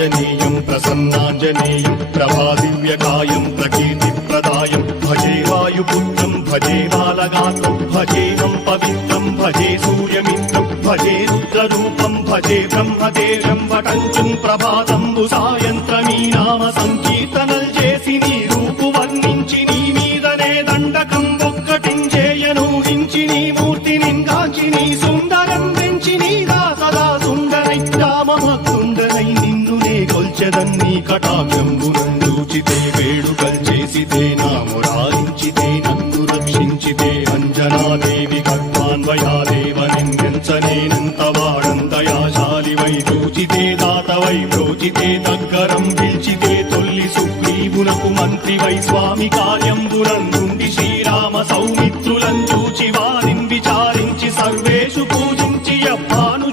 ఆంజనేయం ప్రసన్నాంజనేయం ప్రభాదివ్యకాయం ప్రకీర్తిప్రదాయం భజే వాయుపుత్రం భజే బాలగాత్రం భజేహం పవిత్రం భజే సూర్యమిత్రం భజే రుద్రరూపం భజే బ్రహ్మదేవం వటంచుం ప్రభాతంబు సాయంత్రమీ నామ సంకీర్తనల్ చేసి నీ రూపు వర్ణించి నీ మీదనే దండకం ఒక్కటించేయనూహించి నీ మూర్తి నింగాంచి నీ సుందరం పెంచి నీదా సదా సుందరై రామభక్తుండరై నిన్నునే కొల్చెదన్నీ కటాక్షంబునందూచితే వేడుకల్ చేసితే నా మురారించితే నన్ను రక్షించితే అంజనాదేవి గర్భాన్వయాదేవనిందించనేనంత వాడంతయాశాలివై చూచితే దాతవై ప్రోచితే దగ్గరం పిలిచితే తొల్లి సుగ్రీవునకు మంత్రివై స్వామి కార్యంబునందుండి శ్రీరామ సౌమిత్రులను చూచి వారిని విచారించి సర్వేషు పూజించి అప్పాను